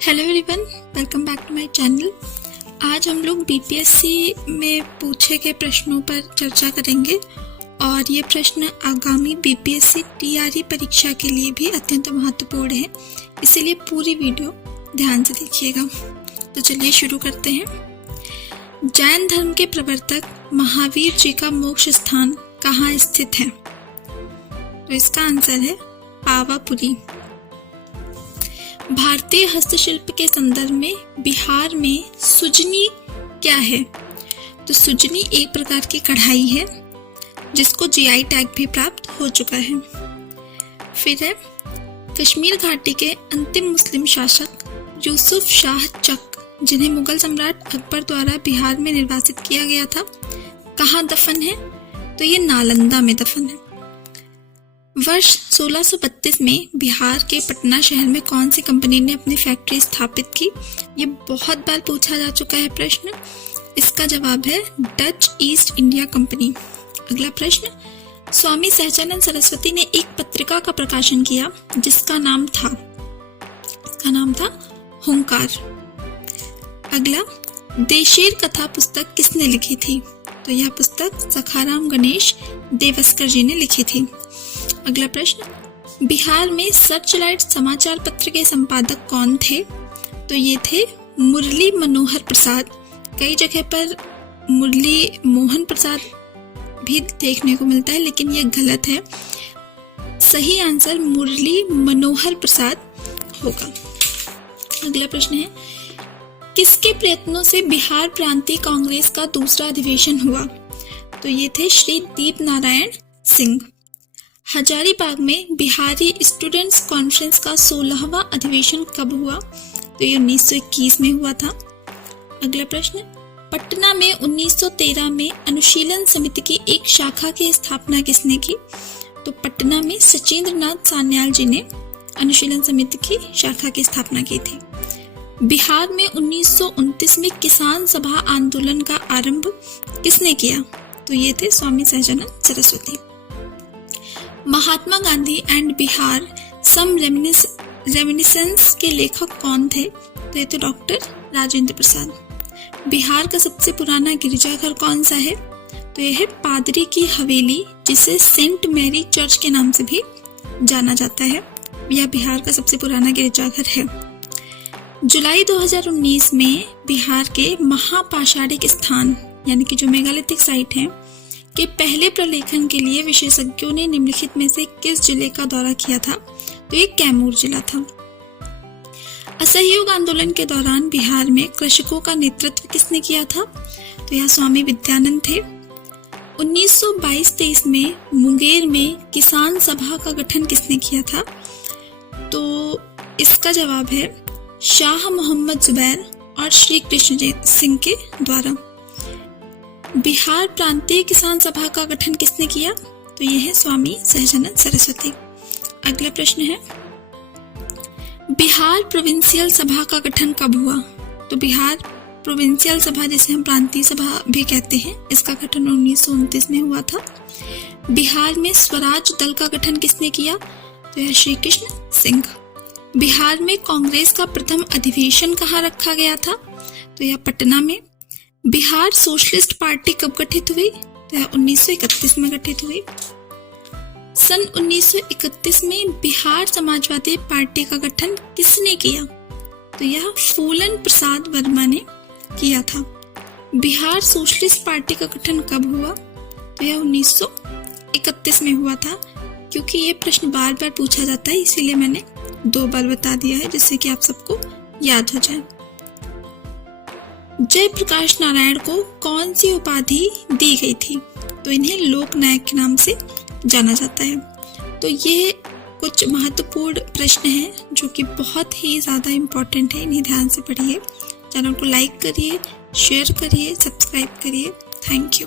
Hello everyone, welcome back to my channel. आज हम लोग बीपीएससी में पूछे गए प्रश्नों पर चर्चा करेंगे और ये प्रश्न आगामी बीपीएससी टीआरई परीक्षा के लिए भी अत्यंत महत्वपूर्ण है, इसीलिए पूरी वीडियो ध्यान से देखिएगा। तो चलिए शुरू करते हैं। जैन धर्म के प्रवर्तक महावीर जी का मोक्ष स्थान कहाँ स्थित है? तो इसका आंसर है पावापुरी। भारतीय हस्तशिल्प के संदर्भ में बिहार में सुजनी क्या है? तो सुजनी एक प्रकार की कढ़ाई है जिसको जीआई टैग भी प्राप्त हो चुका है। फिर है कश्मीर घाटी के अंतिम मुस्लिम शासक यूसुफ शाह चक, जिन्हें मुगल सम्राट अकबर द्वारा बिहार में निर्वासित किया गया था, कहाँ दफन है? तो ये नालंदा में दफन है। वर्ष 1632 में बिहार के पटना शहर में कौन सी कंपनी ने अपनी फैक्ट्री स्थापित की? ये बहुत बार पूछा जा चुका है प्रश्न। इसका जवाब है डच ईस्ट इंडिया कंपनी। अगला प्रश्न, स्वामी सहजानंद सरस्वती ने एक पत्रिका का प्रकाशन किया जिसका नाम था हुंकार। अगला, देशेर कथा पुस्तक किसने लिखी थी? तो यह पुस्तक सखाराम गणेश देवस्कर जी ने लिखी थी। अगला प्रश्न, बिहार में सर्चलाइट समाचार पत्र के संपादक कौन थे? तो ये थे मुरली मनोहर प्रसाद। कई जगह पर मुरली मोहन प्रसाद भी देखने को मिलता है, लेकिन ये गलत है। सही आंसर मुरली मनोहर प्रसाद होगा। अगला प्रश्न है, किसके प्रयत्नों से बिहार प्रांतीय कांग्रेस का दूसरा अधिवेशन हुआ? तो ये थे श्री दीप नारायण सिंह। हजारीबाग में बिहारी स्टूडेंट्स कॉन्फ्रेंस का 16वां अधिवेशन कब हुआ? तो ये 1921 में हुआ था। अगला प्रश्न, पटना में 1913 में अनुशीलन समिति की एक शाखा की स्थापना किसने की? तो पटना में सचिंद्र नाथ सान्याल जी ने अनुशीलन समिति की शाखा की स्थापना की थी। बिहार में 1929 में किसान सभा आंदोलन का आरंभ किसने किया? तो ये थे Swami Sahajanand Saraswati. Mahatma Gandhi and Bihar some reminiscences के लेखक कौन थे? तो ये थे डॉक्टर राजेंद्र प्रसाद। बिहार का सबसे पुराना गिरजाघर कौन सा है? तो यह है पादरी की हवेली, जिसे सेंट मैरी चर्च के नाम से भी जाना जाता है। यह बिहार का सबसे पुराना गिरजाघर है। जुलाई 2019 में बिहार के महापाषाणिक स्थान यानी कि जो मेगालिथिक साइट है के पहले प्रलेखन के लिए विशेषज्ञों ने निम्नलिखित में से किस जिले का दौरा किया था? तो ये कैमूर जिला था। असहयोग आंदोलन के दौरान बिहार में कृषकों का नेतृत्व किसने किया था? तो यह स्वामी विद्यानंद थे। 1922-23 में मुंगेर में किसान सभा का गठन किसने किया था? तो इसका जवाब है शाह मोहम्मद जुबैर और श्री कृष्ण सिंह के द्वारा। बिहार प्रांतीय किसान सभा का गठन किसने किया? तो यह है स्वामी सहजानंद सरस्वती। अगला प्रश्न है, बिहार प्रोविंशियल सभा का गठन कब हुआ? तो बिहार प्रोविंशियल सभा, जिसे हम प्रांतीय सभा भी कहते हैं, इसका गठन 1929 में हुआ था। बिहार में स्वराज दल का गठन किसने किया? तो यह श्री कृष्ण सिंह। बिहार में कांग्रेस का प्रथम अधिवेशन कहाँ रखा गया था? तो यह पटना में। बिहार सोशलिस्ट पार्टी कब गठित हुई? तो यह 1931 में गठित हुई। सन 1931 में बिहार समाजवादी पार्टी का गठन किसने किया? तो यह फूलन प्रसाद वर्मा ने किया था। बिहार सोशलिस्ट पार्टी का गठन कब हुआ? तो यह 1931 में हुआ था। क्योंकि ये प्रश्न बार बार पूछा जाता है, इसीलिए मैंने 2 बार बता दिया है, जिससे कि आप सबको याद हो जाए। जयप्रकाश नारायण को कौन सी उपाधि दी गई थी? तो इन्हें लोक नायक के नाम से जाना जाता है। तो ये कुछ महत्वपूर्ण प्रश्न हैं जो कि बहुत ही ज़्यादा इम्पोर्टेंट है, इन्हें ध्यान से पढ़िए। चैनल को लाइक करिए, शेयर करिए, सब्सक्राइब करिए। Thank you.